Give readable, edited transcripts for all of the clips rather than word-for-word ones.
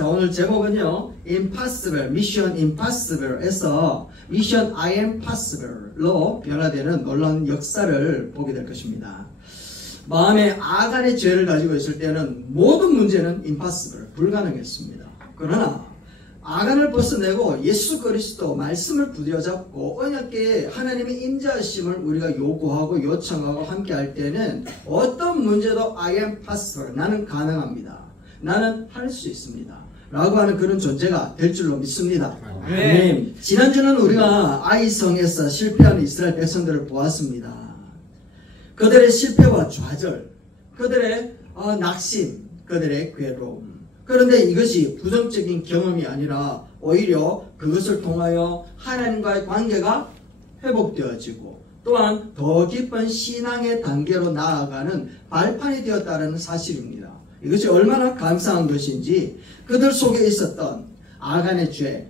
자, 오늘 제목은요, Impossible, Mission Impossible에서 Mission I am Possible로 변화되는 놀라운 역사를 보게 될 것입니다. 마음에 아간의 죄를 가지고 있을 때는 모든 문제는 impossible, 불가능했습니다. 그러나 아간을 벗어내고 예수 그리스도 말씀을 부여잡고 언약계에 하나님의 임재하심을 우리가 요구하고 요청하고 함께 할 때는 어떤 문제도 I am possible, 나는 가능합니다. 나는 할 수 있습니다. 라고 하는 그런 존재가 될 줄로 믿습니다. 아멘. 지난주는 우리가 아이성에서 실패하는 이스라엘 백성들을 보았습니다. 그들의 실패와 좌절, 그들의 낙심, 그들의 괴로움. 그런데 이것이 부정적인 경험이 아니라 오히려 그것을 통하여 하나님과의 관계가 회복되어지고 또한 더 깊은 신앙의 단계로 나아가는 발판이 되었다는 사실입니다. 이것이 얼마나 감사한 것인지 그들 속에 있었던 아간의 죄,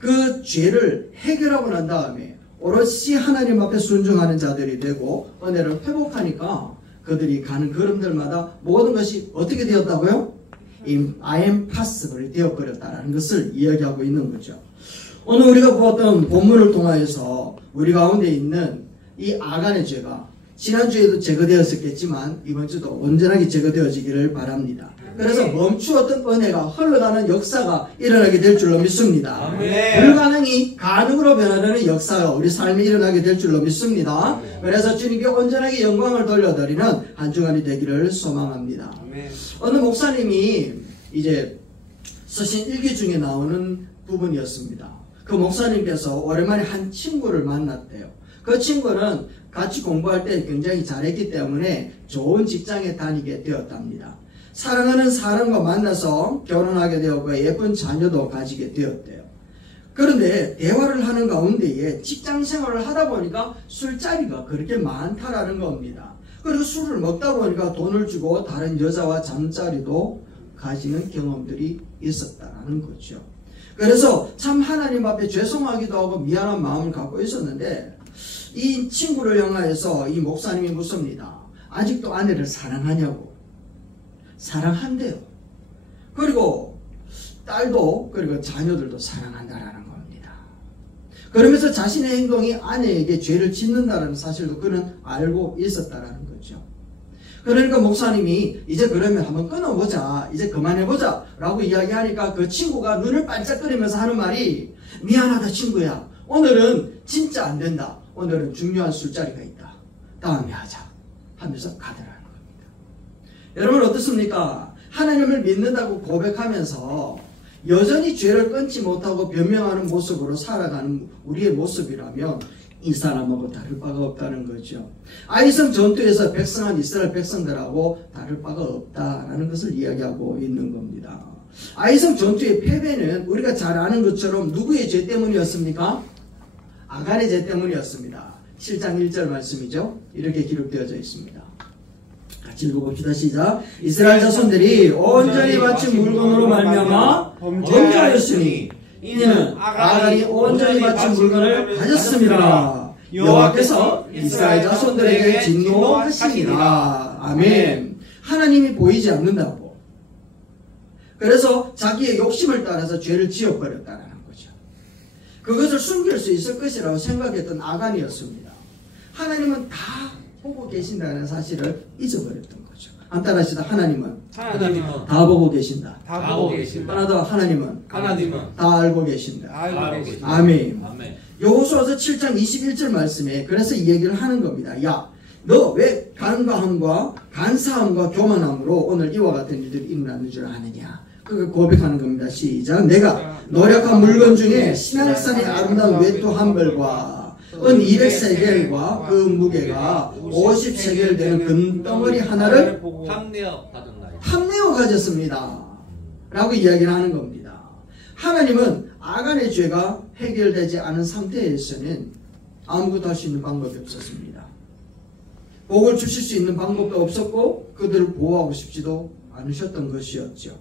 그 죄를 해결하고 난 다음에 오롯이 하나님 앞에 순종하는 자들이 되고 은혜를 회복하니까 그들이 가는 걸음들마다 모든 것이 어떻게 되었다고요? I am possible 되어버렸다는 것을 이야기하고 있는 거죠. 오늘 우리가 보았던 본문을 통하여서 우리 가운데 있는 이 아간의 죄가 지난주에도 제거되었었겠지만 이번 주도 온전하게 제거되어지기를 바랍니다. 그래서 멈추었던 은혜가 흘러가는 역사가 일어나게 될 줄로 믿습니다. 불가능이 가능으로 변화되는 역사가 우리 삶에 일어나게 될 줄로 믿습니다. 그래서 주님께 온전하게 영광을 돌려드리는 한 주간이 되기를 소망합니다. 어느 목사님이 이제 서신 일기 중에 나오는 부분이었습니다. 그 목사님께서 오랜만에 한 친구를 만났대요. 그 친구는 같이 공부할 때 굉장히 잘했기 때문에 좋은 직장에 다니게 되었답니다. 사랑하는 사람과 만나서 결혼하게 되었고 예쁜 자녀도 가지게 되었대요. 그런데 대화를 하는 가운데에 직장 생활을 하다 보니까 술자리가 그렇게 많다라는 겁니다. 그리고 술을 먹다 보니까 돈을 주고 다른 여자와 잠자리도 가지는 경험들이 있었다라는 거죠. 그래서 참 하나님 앞에 죄송하기도 하고 미안한 마음을 갖고 있었는데 이 친구를 향하여서 이 목사님이 묻습니다. 아직도 아내를 사랑하냐고. 사랑한대요. 그리고 딸도 그리고 자녀들도 사랑한다라는 겁니다. 그러면서 자신의 행동이 아내에게 죄를 짓는다는 사실도 그는 알고 있었다라는 거죠. 그러니까 목사님이 이제 그러면 한번 끊어보자, 이제 그만해보자 라고 이야기하니까 그 친구가 눈을 반짝거리면서 하는 말이 미안하다 친구야, 오늘은 진짜 안 된다. 오늘은 중요한 술자리가 있다. 다음에 하자 하면서 가더라는 겁니다. 여러분 어떻습니까? 하나님을 믿는다고 고백하면서 여전히 죄를 끊지 못하고 변명하는 모습으로 살아가는 우리의 모습이라면 이 사람하고 다를 바가 없다는 거죠. 아이성 전투에서 백성한 이스라엘 백성들하고 다를 바가 없다라는 것을 이야기하고 있는 겁니다. 아이성 전투의 패배는 우리가 잘 아는 것처럼 누구의 죄 때문이었습니까? 아간의 죄 때문이었습니다. 7장 1절 말씀이죠. 이렇게 기록되어져 있습니다. 같이 읽어봅시다. 시작. 이스라엘 자손들이 온전히 바친 물건으로 말미암아 범죄하였으니 이는 아간이 온전히 바친 물건을 가졌습니다. 여호와께서 이스라엘 자손들에게 진노하시니라. 아멘. 하나님이 보이지 않는다고. 그래서 자기의 욕심을 따라서 죄를 지어버렸다는 거죠. 그것을 숨길 수 있을 것이라고 생각했던 아간이었습니다. 하나님은 다 보고 계신다는 사실을 잊어버렸던 거죠. 안 따라하시다. 하나님은 다 보고 계신다. 다 보고 계신다. 하나 더. 하나님은 다 알고 계신다. 아멘. 여호수아서 7장 21절 말씀에 그래서 이 얘기를 하는 겁니다. 야, 너 왜 간과함과 간사함과 교만함으로 오늘 이와 같은 일들이 일어나는 줄 아느냐. 그걸 고백하는 겁니다. 시작. 내가 노력한 물건 중에 시날산의 아름다운 외투 한 벌과 은 200세겔과 그 무게가 50세겔 되는 금덩어리 하나를 탐내어 가졌습니다. 라고 이야기를 하는 겁니다. 하나님은 아간의 죄가 해결되지 않은 상태에서는 아무것도 할 수 있는 방법이 없었습니다. 복을 주실 수 있는 방법도 없었고 그들을 보호하고 싶지도 않으셨던 것이었죠.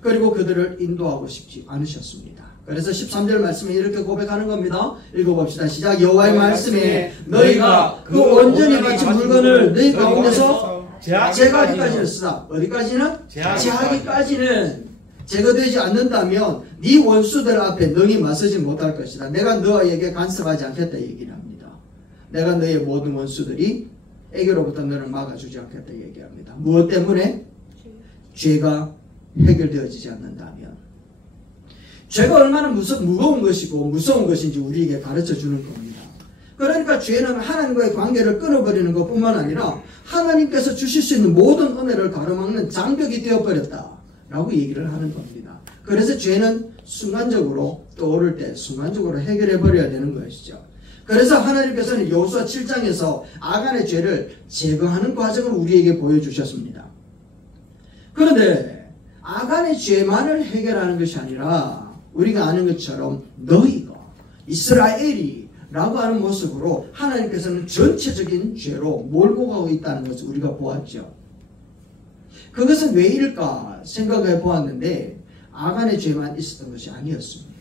그리고 그들을 인도하고 싶지 않으셨습니다. 그래서 13절 말씀에 이렇게 고백하는 겁니다. 읽어봅시다. 시작. 여호와의 말씀에 너희가 그 온전히 바친 물건을 너희 가운데서 제하기까지는 쓰다. 어디까지는? 제하기까지는 제거되지 않는다면 네 원수들 앞에 능히 맞서지 못할 것이다. 내가 너에게 간섭하지 않겠다 얘기를 합니다. 내가 너의 모든 원수들이 에게로부터 너를 막아주지 않겠다 얘기합니다. 무엇 때문에? 죄가 해결되어지지 않는다면. 죄가 얼마나 무거운 것이고 무서운 것인지 우리에게 가르쳐 주는 겁니다. 그러니까 죄는 하나님과의 관계를 끊어버리는 것뿐만 아니라 하나님께서 주실 수 있는 모든 은혜를 가로막는 장벽이 되어버렸다라고 얘기를 하는 겁니다. 그래서 죄는 순간적으로 떠오를 때 순간적으로 해결해버려야 되는 것이죠. 그래서 하나님께서는 여호수아 7장에서 아간의 죄를 제거하는 과정을 우리에게 보여주셨습니다. 그런데 아간의 죄만을 해결하는 것이 아니라 우리가 아는 것처럼 너희가 이스라엘이 라고 하는 모습으로 하나님께서는 전체적인 죄로 몰고 가고 있다는 것을 우리가 보았죠. 그것은 왜일까 생각해 보았는데 아간의 죄만 있었던 것이 아니었습니다.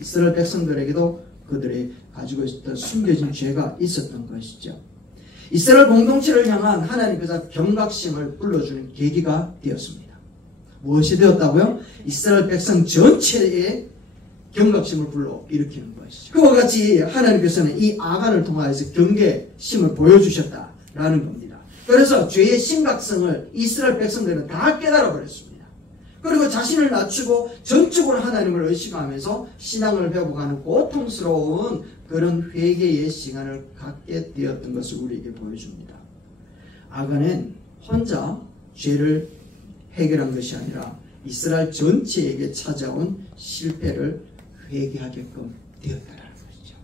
이스라엘 백성들에게도 그들이 가지고 있었던 숨겨진 죄가 있었던 것이죠. 이스라엘 공동체를 향한 하나님께서 경각심을 불러주는 계기가 되었습니다. 무엇이 되었다고요? 이스라엘 백성 전체에 경각심을 불러 일으키는 것이죠. 그와 같이 하나님께서는 이 아간을 통하여서 경계심을 보여주셨다라는 겁니다. 그래서 죄의 심각성을 이스라엘 백성들은 다 깨달아 버렸습니다. 그리고 자신을 낮추고 전적으로 하나님을 의식하면서 신앙을 회복하는 고통스러운 그런 회개의 시간을 갖게 되었던 것을 우리에게 보여줍니다. 아간은 혼자 죄를 해결한 것이 아니라 이스라엘 전체에게 찾아온 실패를 회개하게끔 되었다는 것이죠.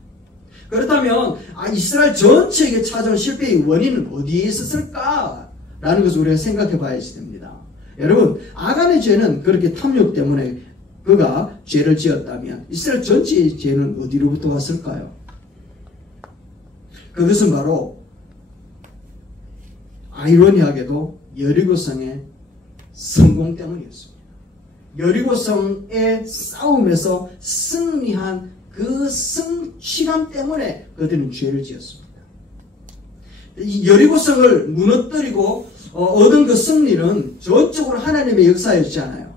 그렇다면 이스라엘 전체에게 찾아온 실패의 원인은 어디에 있었을까라는 것을 우리가 생각해 봐야 됩니다. 여러분, 아간의 죄는 그렇게 탐욕 때문에 그가 죄를 지었다면 이스라엘 전체의 죄는 어디로부터 왔을까요? 그것은 바로 아이러니하게도 여리고성의 성공 때문이었습니다. 여리고성의 싸움에서 승리한 그 성취감 때문에 그들은 죄를 지었습니다. 이 여리고성을 무너뜨리고 얻은 그 승리는 전적으로 하나님의 역사였잖아요.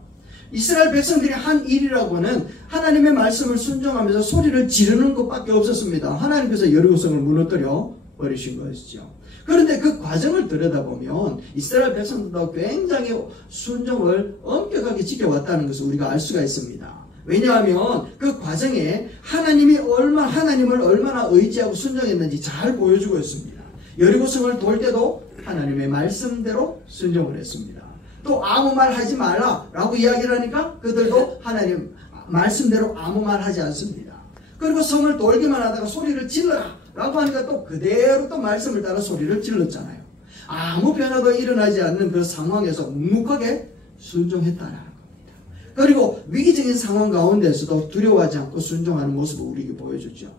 이스라엘 백성들이 한 일이라고는 하나님의 말씀을 순종하면서 소리를 지르는 것밖에 없었습니다. 하나님께서 여리고성을 무너뜨려 버리신 것이죠. 그런데 그 과정을 들여다보면 이스라엘 백성들도 굉장히 순종을 엄격하게 지켜왔다는 것을 우리가 알 수가 있습니다. 왜냐하면 그 과정에 하나님을 얼마나 의지하고 순종했는지 잘 보여주고 있습니다. 여리고성을 돌 때도 하나님의 말씀대로 순종을 했습니다. 또 아무 말 하지 말라라고 이야기를 하니까 그들도 하나님 말씀대로 아무 말 하지 않습니다. 그리고 성을 돌기만 하다가 소리를 질러라 라고 하니까 또 그대로 또 말씀을 따라 소리를 질렀잖아요. 아무 변화도 일어나지 않는 그 상황에서 묵묵하게 순종했다라는 겁니다. 그리고 위기적인 상황 가운데서도 두려워하지 않고 순종하는 모습을 우리에게 보여줬죠.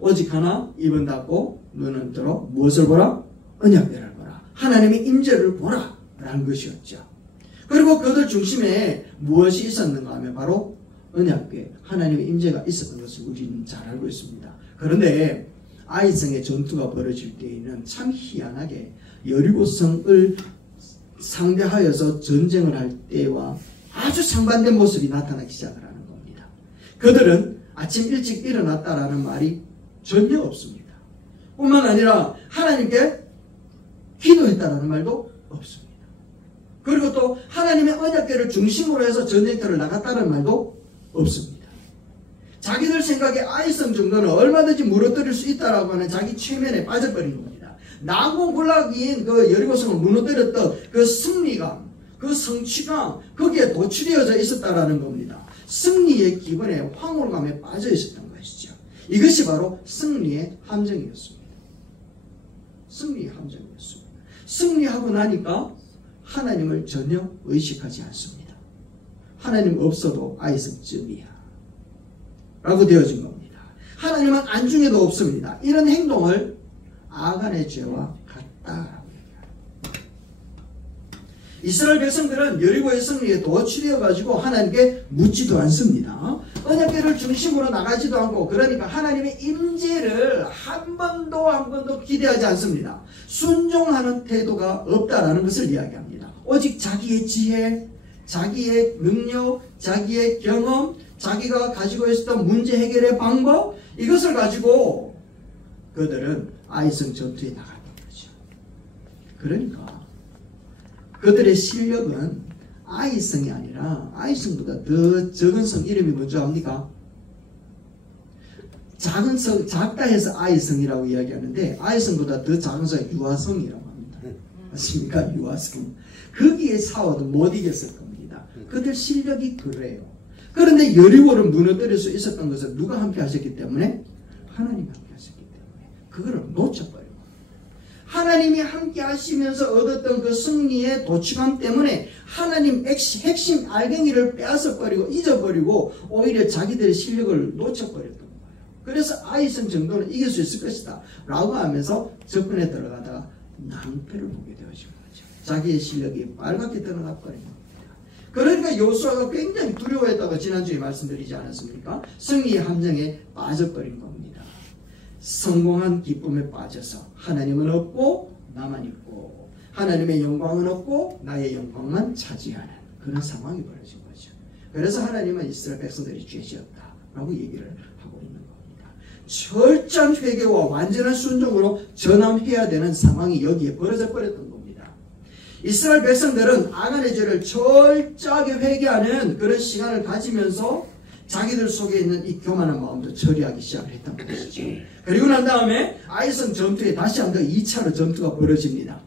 오직 하나 입은 닫고 눈은 들어 무엇을 보라? 언약궤를 보라. 하나님의 임재를 보라 라는 것이었죠. 그리고 그들 중심에 무엇이 있었는가 하면 바로 언약궤, 하나님의 임재가 있었던 것을 우리는 잘 알고 있습니다. 그런데 아이성의 전투가 벌어질 때에는 참 희한하게 여리고성을 상대하여서 전쟁을 할 때와 아주 상반된 모습이 나타나기 시작을 하는 겁니다. 그들은 아침 일찍 일어났다라는 말이 전혀 없습니다. 뿐만 아니라 하나님께 기도했다라는 말도 없습니다. 그리고 또 하나님의 언약궤를 중심으로 해서 전쟁터를 나갔다는 말도 없습니다. 자기들 생각에 아이성 정도는 얼마든지 무너뜨릴 수 있다라고 하는 자기 최면에 빠져버린 겁니다. 난공불락인 그 여리고성을 무너뜨렸던 그 승리감, 그 성취감, 거기에 도취되어져 있었다라는 겁니다. 승리의 기분에 황홀감에 빠져 있었던 것이죠. 이것이 바로 승리의 함정이었습니다. 승리의 함정이었습니다. 승리하고 나니까 하나님을 전혀 의식하지 않습니다. 하나님 없어도 아이성쯤이야 라고 되어진 겁니다. 하나님은 안중에도 없습니다. 이런 행동을 아간의 죄와 같다라고 얘기합니다. 이스라엘 백성들은 여리고의 승리에 도취되어 가지고 하나님께 묻지도 않습니다. 언약궤를 중심으로 나가지도 않고, 그러니까 하나님의 임재를 한 번도 기대하지 않습니다. 순종하는 태도가 없다라는 것을 이야기합니다. 오직 자기의 지혜, 자기의 능력, 자기의 경험, 자기가 가지고 있었던 문제 해결의 방법, 이것을 가지고 그들은 아이성 전투에 나가는 거죠. 그러니까 그들의 실력은 아이성이 아니라 아이성보다 더 적은 성 이름이 뭔지 압니까? 작은 성, 작다 해서 아이성이라고 이야기하는데 아이성보다 더 작은 성이 유아성이라고 합니다. 맞습니까? 유아성. 거기에 싸워도 못 이겼을 겁니다. 그들 실력이 그래요. 그런데 여리고를 무너뜨릴 수 있었던 것은 누가 함께 하셨기 때문에? 하나님이 함께 하셨기 때문에. 그거를 놓쳐버리고 하나님이 함께 하시면서 얻었던 그 승리의 도취감 때문에 하나님 핵심 알갱이를 빼앗아버리고 잊어버리고 오히려 자기들의 실력을 놓쳐버렸던 거예요. 그래서 아이성 정도는 이길 수 있을 것이다 라고 하면서 접근에 들어가다가 낭패를 보게 되어진 거죠. 자기의 실력이 빨갛게 드러나 버린 겁니다. 그러니까 요수아가 굉장히 두려워했다고 지난주에 말씀드리지 않았습니까? 승리의 함정에 빠져버린 겁니다. 성공한 기쁨에 빠져서 하나님은 없고 나만 있고 하나님의 영광은 없고 나의 영광만 차지하는 그런 상황이 벌어진 거죠. 그래서 하나님은 이스라엘 백성들이 죄지었다라고 얘기를 하고 있는 겁니다. 철저한 회개와 완전한 순종으로 전함해야 되는 상황이 여기에 벌어져 버렸던 겁니다. 이스라엘 백성들은 아간의 죄를 철저하게 회개하는 그런 시간을 가지면서 자기들 속에 있는 이 교만한 마음도 처리하기 시작을 했던 것이죠. 그리고 난 다음에 아이성 전투에 다시 한번 2차로 전투가 벌어집니다.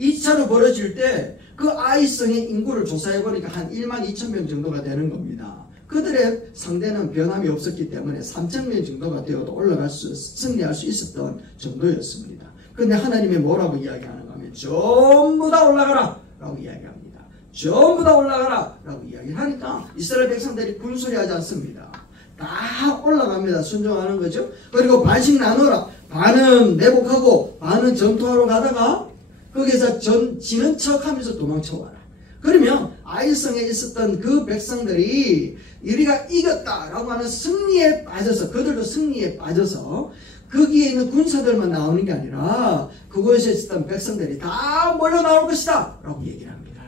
2차로 벌어질 때 그 아이성의 인구를 조사해 보니까 한 1만 2천 명 정도가 되는 겁니다. 그들의 상대는 변함이 없었기 때문에 3천 명 정도가 되어도 승리할 수 있었던 정도였습니다. 그런데 하나님이 뭐라고 이야기하는가 하면 전부 다 올라가라 라고 이야기합니다. 전부 다 올라가라 라고 이야기하니까 이스라엘 백성들이 군소리하지 않습니다. 다 올라갑니다. 순종하는 거죠. 그리고 반씩 나누라. 반은 매복하고 반은 전투하러 가다가 거기서 지는 척하면서 도망쳐와라. 그러면 아이성에 있었던 그 백성들이 우리가 이겼다라고 하는 승리에 빠져서 그들도 승리에 빠져서 거기에 있는 군사들만 나오는 게 아니라 그곳에 있었던 백성들이 다 몰려 나올 것이다 라고 얘기를 합니다.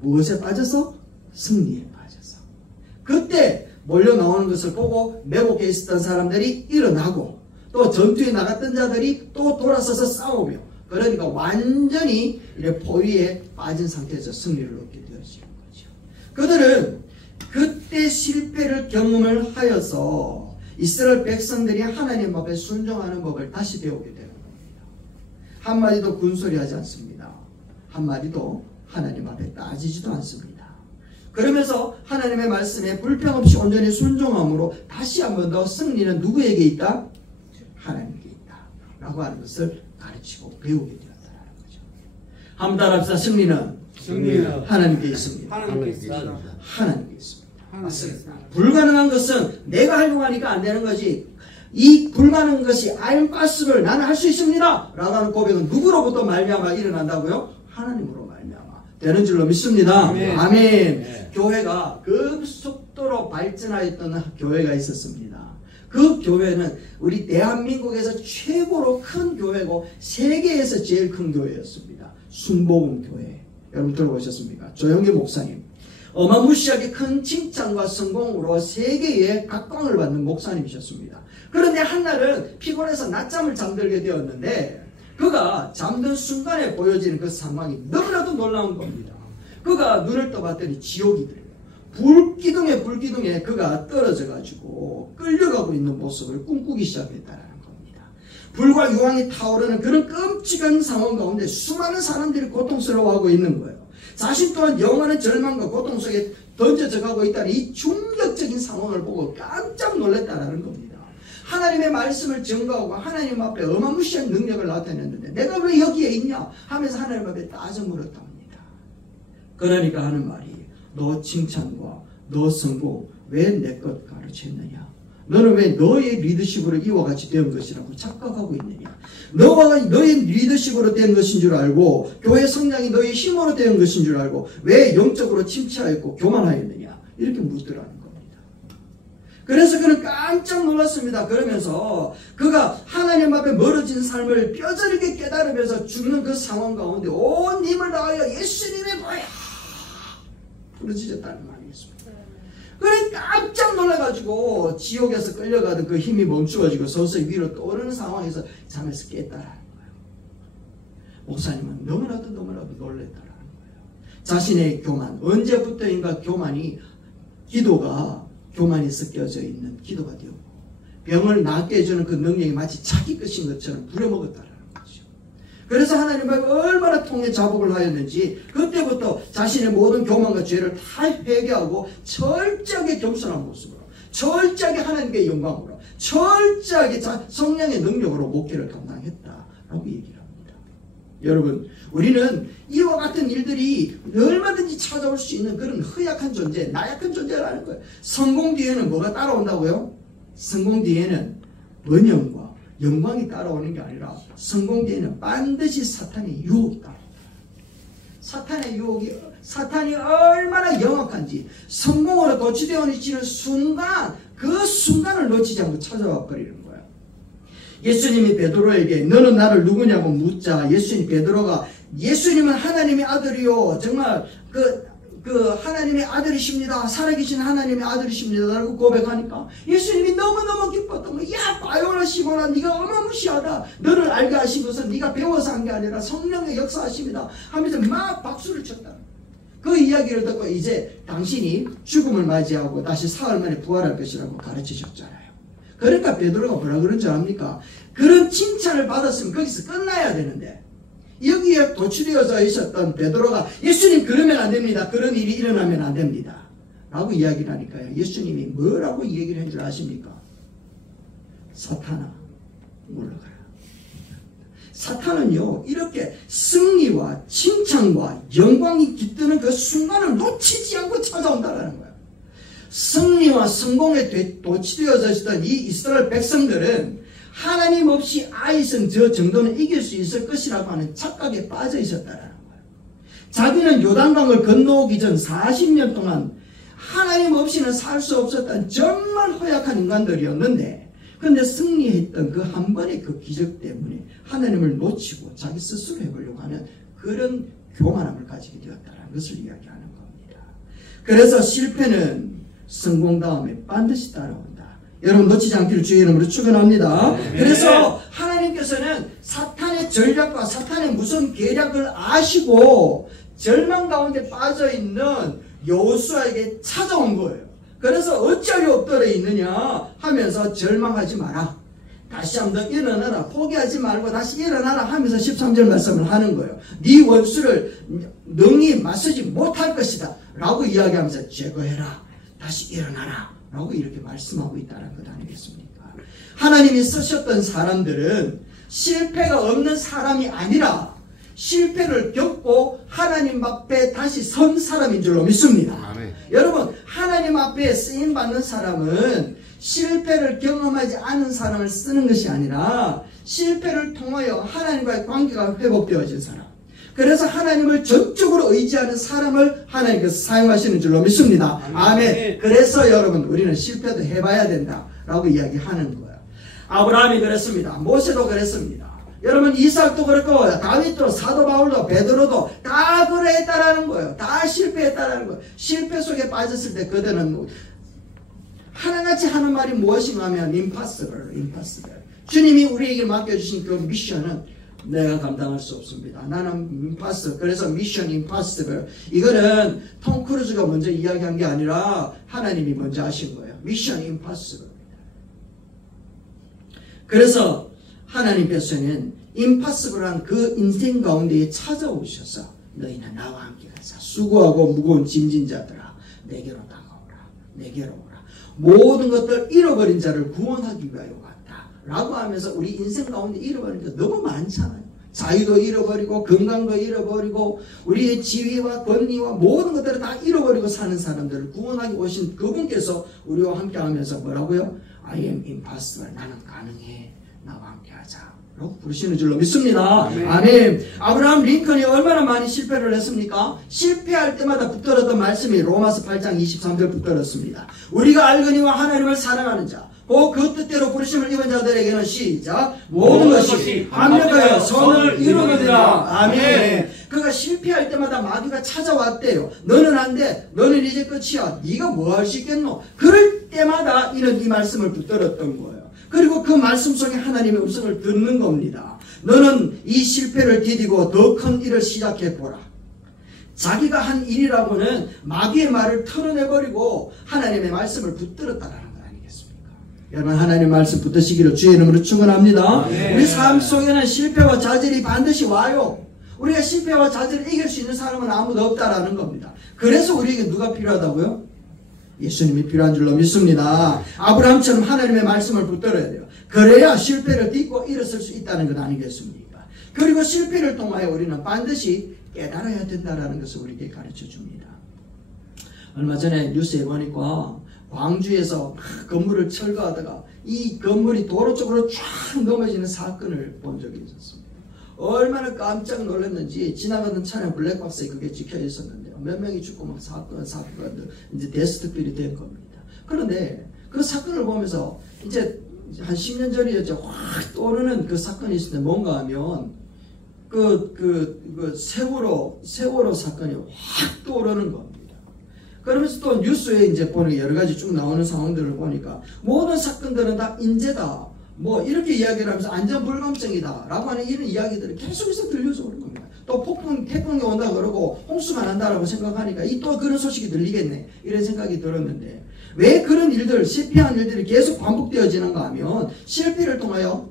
무엇에 빠져서? 승리에 빠져서. 그때 몰려 나오는 것을 보고 매복해 있었던 사람들이 일어나고 또 전투에 나갔던 자들이 또 돌아서서 싸우며 그러니까 완전히 포위에 빠진 상태에서 승리를 얻게 되어지는 거죠. 그들은 그때 실패를 경험을 하여서 이스라엘 백성들이 하나님 앞에 순종하는 법을 다시 배우게 되는 겁니다. 한마디도 군소리하지 않습니다. 한마디도 하나님 앞에 따지지도 않습니다. 그러면서 하나님의 말씀에 불평 없이 온전히 순종함으로 다시 한 번 더 승리는 누구에게 있다? 하나님께 있다 라고 하는 것을 가르치고 배우게 되었다는 거죠. 한번 따라합시다. 승리는 하나님께 있습니다. 하나님께 있습니다. 하나님께 있습니다. 맞습니다. 불가능한 것은 내가 하려고 하니까 안 되는 거지. 이 불가능한 것이 I am possible 나는 할 수 있습니다 라고 하는 고백은 누구로부터 말미암아 일어난다고요? 하나님으로 말미암아 되는 줄로 믿습니다. 아멘. 아멘. 교회가 급속도로 발전하였던 교회가 있었습니다. 그 교회는 우리 대한민국에서 최고로 큰 교회고 세계에서 제일 큰 교회였습니다. 순복음교회. 여러분 들어보셨습니까? 조영기 목사님. 어마무시하게 큰 칭찬과 성공으로 세계에 각광을 받는 목사님이셨습니다. 그런데 한날은 피곤해서 낮잠을 잠들게 되었는데 그가 잠든 순간에 보여지는 그 상황이 너무나도 놀라운 겁니다. 그가 눈을 떠봤더니 지옥이 들려요. 불기둥에 그가 떨어져가지고 끌려가고 있는 모습을 꿈꾸기 시작했다는 겁니다. 불과 유황이 타오르는 그런 끔찍한 상황 가운데 수많은 사람들이 고통스러워하고 있는 거예요. 자신 또한 영원한 절망과 고통 속에 던져져 가고 있다는 이 충격적인 상황을 보고 깜짝 놀랐다는 겁니다. 하나님의 말씀을 증거하고 하나님 앞에 어마무시한 능력을 나타냈는데 내가 왜 여기에 있냐 하면서 하나님 앞에 따져 물었답니다. 그러니까 하는 말이 너 칭찬과 너 성공 왜 내 것 가르쳤느냐? 너는 왜 너의 리더십으로 이와 같이 된 것이라고 착각하고 있느냐? 너와 너의 리더십으로 된 것인 줄 알고 교회 성장이 너의 힘으로 된 것인 줄 알고 왜 영적으로 침체하였고 교만하였느냐? 이렇게 묻더라는 겁니다. 그래서 그는 깜짝 놀랐습니다. 그러면서 그가 하나님 앞에 멀어진 삶을 뼈저리게 깨달으면서 죽는 그 상황 가운데 온 힘을 다하여 예수님의 보여 부러지셨다는 말이겠습니다. 그래 깜짝 놀라가지고 지옥에서 끌려가던 그 힘이 멈추어지고 서서히 위로 떠오르는 상황에서 잠에서 깼다라는 거예요. 목사님은 너무나도 놀랬다라는 거예요. 자신의 교만, 언제부터인가 교만이 섞여져 있는 기도가 되었고 병을 낫게 해주는 그 능력이 마치 자기 것인 것처럼 부려먹었다라는 거죠. 그래서 하나님 앞에 얼마나 통해 자복을 하였는지 그때부터 자신의 모든 교만과 죄를 다 회개하고 철저하게 겸손한 모습으로 철저하게 하나님께 영광으로 철저하게 성령의 능력으로 목회를 감당했다라고 얘기를 합니다. 여러분 우리는 이와 같은 일들이 얼마든지 찾아올 수 있는 그런 허약한 존재, 나약한 존재라는 거예요. 성공 뒤에는 뭐가 따라온다고요? 성공 뒤에는 번영과 영광이 따라오는 게 아니라 성공 뒤에는 반드시 사탄의 유혹이 따라옵니다. 사탄의 유혹이 사탄이 얼마나 영악한지 성공으로 도취되어지는 순간 그 순간을 놓치지 않고 찾아와 버리는 거예요. 예수님이 베드로에게 너는 나를 누구냐고 묻자 베드로가 예수님은 하나님의 아들이요 정말 그 하나님의 아들이십니다. 살아계신 하나님의 아들이십니다. 라고 고백하니까 예수님이 너무너무 기뻤던 거예요. 야 바요나 시몬아 네가 어마무시하다. 너를 알게 하신 것은 네가 배워서 한 게 아니라 성령의 역사하십니다. 하면서 막 박수를 쳤다. 그 이야기를 듣고 이제 당신이 죽음을 맞이하고 다시 사흘 만에 부활할 것이라고 가르치셨잖아요. 그러니까 베드로가 뭐라 그런 줄 압니까? 그런 칭찬을 받았으면 거기서 끝나야 되는데 여기에 도취되어져 있었던 베드로가 예수님 그러면 안 됩니다. 그런 일이 일어나면 안 됩니다. 라고 이야기를 하니까요. 예수님이 뭐라고 얘기를 한 줄 아십니까? 사탄아 물러가라. 사탄은요 이렇게 승리와 칭찬과 영광이 깃드는 그 순간을 놓치지 않고 찾아온다는 거예요. 승리와 성공에 도취되어져 있었던 이 이스라엘 백성들은 하나님 없이 아이성 저 정도는 이길 수 있을 것이라고 하는 착각에 빠져 있었다는 거예요. 자기는 요단강을 건너오기 전 40년 동안 하나님 없이는 살 수 없었던 정말 허약한 인간들이었는데 그런데 승리했던 그 한 번의 그 기적 때문에 하나님을 놓치고 자기 스스로 해보려고 하는 그런 교만함을 가지게 되었다는 것을 이야기하는 겁니다. 그래서 실패는 성공 다음에 반드시 따라온다. 여러분 놓치지 않기를 주의 이름으로 축원합니다. 그래서 하나님께서는 사탄의 전략과 사탄의 무슨 계략을 아시고 절망 가운데 빠져있는 여호수아에게 찾아온 거예요. 그래서 어찌하리 엎드려 있느냐 하면서 절망하지 마라. 다시 한번 일어나라. 포기하지 말고 다시 일어나라 하면서 13절 말씀을 하는 거예요. 네 원수를 능히 맞서지 못할 것이다 라고 이야기하면서 제거해라. 다시 일어나라 라고 이렇게 말씀하고 있다는 것 아니겠습니까? 하나님이 쓰셨던 사람들은 실패가 없는 사람이 아니라 실패를 겪고 하나님 앞에 다시 선 사람인 줄로 믿습니다. 아멘. 여러분 하나님 앞에 쓰임받는 사람은 실패를 경험하지 않은 사람을 쓰는 것이 아니라 실패를 통하여 하나님과의 관계가 회복되어진 사람, 그래서 하나님을 전적으로 의지하는 사람을 하나님께서 사용하시는 줄로 믿습니다. 아멘. 그래서 여러분 우리는 실패도 해봐야 된다라고 이야기하는 거예요. 아브라함이 그랬습니다. 모세도 그랬습니다. 여러분 이삭도 그렇고 다윗도 사도 바울도 베드로도 다 그랬다라는 거예요. 다 실패했다라는 거예요. 실패 속에 빠졌을 때 그들은 하나같이 하는 말이 무엇인가 하면 impossible. 주님이 우리에게 맡겨주신 그 미션은 내가 감당할 수 없습니다. 나는 impossible. 그래서 미션 impossible. 이거는 톰 크루즈가 먼저 이야기한 게 아니라 하나님이 먼저 하신 거예요. 미션 impossible. 그래서 하나님께서는 impossible한 그 인생 가운데에 찾아오셔서 너희는 나와 함께 가자. 수고하고 무거운 짐진 자들아 내게로 다가오라. 내게로 오라. 모든 것들 잃어버린 자를 구원하기 위하여 왔다 라고 하면서 우리 인생 가운데 잃어버린 게 너무 많잖아요. 자유도 잃어버리고 건강도 잃어버리고 우리의 지위와 권리와 모든 것들을 다 잃어버리고 사는 사람들을 구원하기 오신 그분께서 우리와 함께 하면서 뭐라고요? I am impossible. 나는 가능해. 나와 함께 하자 라고 부르시는 줄로 믿습니다. 아멘. 아브라함 링컨이 얼마나 많이 실패를 했습니까? 실패할 때마다 붙들었던 말씀이 로마서 8장 23절 붙들었습니다. 우리가 알거니와 하나님을 사랑하는 자 그 뜻대로 부르심을 입은 자들에게는 시작 모든 것이 합력하여 선을 이루느니라. 아멘. 그가 실패할 때마다 마귀가 찾아왔대요. 너는 안 돼. 너는 이제 끝이야. 네가 뭐 할 수 있겠노? 그럴 때마다 이는 이 말씀을 붙들었던 거예요. 그리고 그 말씀 속에 하나님의 음성을 듣는 겁니다. 너는 이 실패를 디디고 더 큰 일을 시작해보라. 자기가 한 일이라고는 마귀의 말을 털어내버리고 하나님의 말씀을 붙들었다라는 것 아니겠습니까? 여러분, 하나님의 말씀 붙드시기를 주의 이름으로 축원합니다. 우리 삶 속에는 실패와 좌절이 반드시 와요. 우리가 실패와 좌절을 이길 수 있는 사람은 아무도 없다라는 겁니다. 그래서 우리에게 누가 필요하다고요? 예수님이 필요한 줄로 믿습니다. 아브라함처럼 하나님의 말씀을 붙들어야 돼요. 그래야 실패를 딛고 일어설 수 있다는 것 아니겠습니까? 그리고 실패를 통하여 우리는 반드시 깨달아야 된다는 것을 우리에게 가르쳐 줍니다. 얼마 전에 뉴스에 보니까 광주에서 건물을 철거하다가 이 건물이 도로 쪽으로 쫙 넘어지는 사건을 본 적이 있었습니다. 얼마나 깜짝 놀랐는지 지나가던 차량 블랙박스에 그게 찍혀 있었는데요. 몇 명이 죽고 막 사건 이제 데스트필이 된 겁니다. 그런데 그 사건을 보면서 이제 한 10년 전이었죠. 확 떠오르는 그 사건이 있을 때 뭔가 하면 세월호 사건이 확 떠오르는 겁니다. 그러면서 또 뉴스에 이제 보니까 여러 가지 쭉 나오는 상황들을 보니까 모든 사건들은 다 인재다. 뭐 이렇게 이야기를 하면서 안전불감증이다 라고 하는 이런 이야기들이 계속해서 들려서 오는 겁니다. 또 태풍이 온다 그러고 홍수가 난다라고 생각하니까 또 그런 소식이 들리겠네 이런 생각이 들었는데 왜 그런 일들, 실패한 일들이 계속 반복되어지는가 하면 실패를 통하여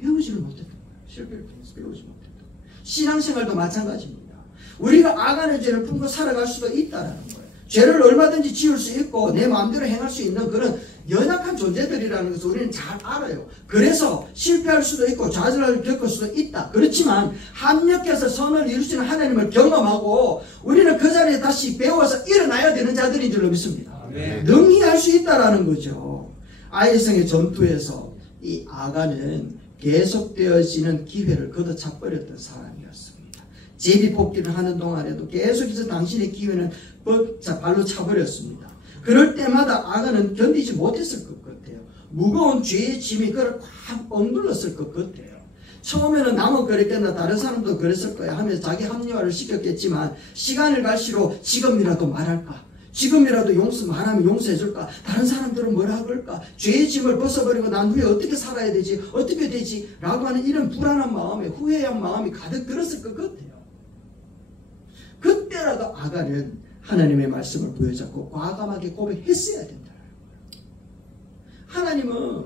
배우지를 못했던 거예요. 실패를 통해서 배우지 못했던 거예요. 신앙생활도 마찬가지입니다. 우리가 악한의 죄를 품고 살아갈 수도 있다라는 거예요. 죄를 얼마든지 지을 수 있고 내 마음대로 행할 수 있는 그런 연약한 존재들이라는 것을 우리는 잘 알아요. 그래서 실패할 수도 있고 좌절을 겪을 수도 있다. 그렇지만 합력해서 선을 이루시는 하나님을 경험하고 우리는 그 자리에 다시 배워서 일어나야 되는 자들인 줄로 믿습니다. 아멘. 능히 할 수 있다라는 거죠. 아이성의 전투에서 이 아간은 계속되어지는 기회를 걷어차버렸던 사람이었습니다. 제비뽑기를 하는 동안에도 계속해서 당신의 기회는 발로 차버렸습니다. 그럴 때마다 아간은 견디지 못했을 것 같아요. 무거운 죄의 짐이 그를 꽉 억눌렀을 것 같아요. 처음에는 남은 그랬겠나 다른 사람도 그랬을 거야 하면서 자기 합리화를 시켰겠지만 시간을 갈수록 지금이라도 말할까? 지금이라도 말하면 용서해줄까? 다른 사람들은 뭐라 그럴까? 죄의 짐을 벗어버리고 난 후에 어떻게 살아야 되지? 어떻게 되지? 라고 하는 이런 불안한 마음에 후회한 마음이 가득 들었을 것 같아요. 그때라도 아간은 하나님의 말씀을 부여잡고 과감하게 고백했어야 된다는 거예요. 하나님은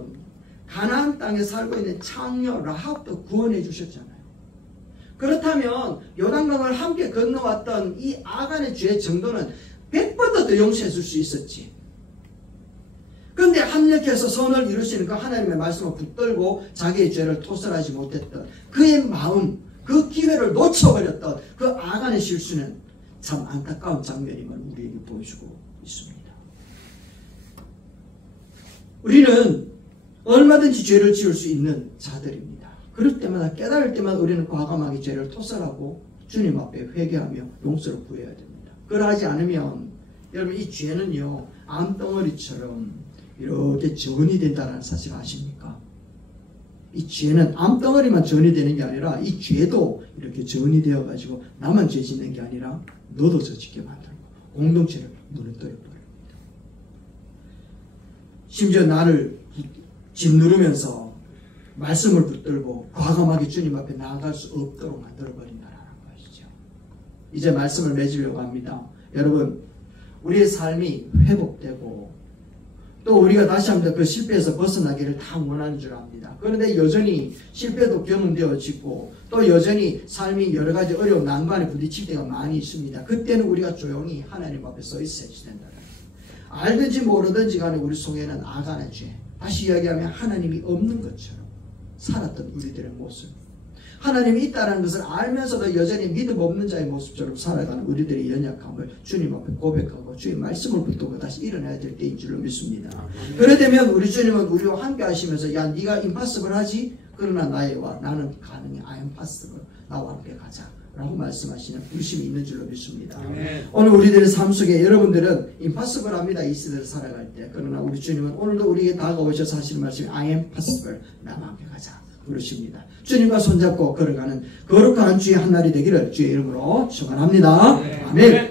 가나안 땅에 살고 있는 창녀 라합도 구원해 주셨잖아요. 그렇다면 요단강을 함께 건너왔던 이 아간의 죄 정도는 100번도 더 용서해 줄 수 있었지. 그런데 합력해서 선을 이루시는 그 하나님의 말씀을 붙들고 자기의 죄를 토설하지 못했던 그의 마음, 그 기회를 놓쳐버렸던 그 아간의 실수는 참 안타까운 장면임을 우리에게 보여주고 있습니다. 우리는 얼마든지 죄를 지을 수 있는 자들입니다. 그럴 때마다 깨달을 때마다 우리는 과감하게 죄를 토설하고 주님 앞에 회개하며 용서를 구해야 됩니다. 그러하지 않으면 여러분 이 죄는요 암덩어리처럼 이렇게 전이 된다는 사실 아십니까? 이 죄는 암덩어리만 전이 되는 게 아니라 이 죄도 이렇게 전이 되어가지고 나만 죄 짓는 게 아니라 너도 저 짓게 만들고 공동체를 무너뜨려 버립니다. 심지어 나를 짓누르면서 말씀을 붙들고 과감하게 주님 앞에 나아갈 수 없도록 만들어버린다는 것이죠. 이제 말씀을 맺으려고 합니다. 여러분 우리의 삶이 회복되고 또 우리가 다시 한번 그 실패에서 벗어나기를 다 원하는 줄 압니다. 그런데 여전히 실패도 경험되어지고 또 여전히 삶이 여러 가지 어려운 난관에 부딪힐 때가 많이 있습니다. 그때는 우리가 조용히 하나님 앞에 서 있어야 된다. 알든지 모르든지 간에 우리 속에는 아간의 죄, 다시 이야기하면 하나님이 없는 것처럼 살았던 우리들의 모습, 하나님이 있다는 것을 알면서도 여전히 믿음 없는 자의 모습처럼 살아가는 우리들의 연약함을 주님 앞에 고백하고 주의 말씀을 붙들고 다시 일어나야 될 때인 줄로 믿습니다. 그래 되면 우리 주님은 우리와 함께 하시면서 야 네가 임파서블 하지? 그러나 나와 나는 가능해. I am possible. 나와 함께 가자 라고 말씀하시는 부르심이 있는 줄로 믿습니다. 오늘 우리들의 삶 속에 여러분들은 임파서블 합니다. 이 시대를 살아갈 때. 그러나 우리 주님은 오늘도 우리에게 다가오셔서 하시는 말씀이 I am possible. 나와 함께 가자. 부르십니다. 주님과 손잡고 걸어가는 거룩한 주의 한 날이 되기를 주의 이름으로 축원합니다. 아멘.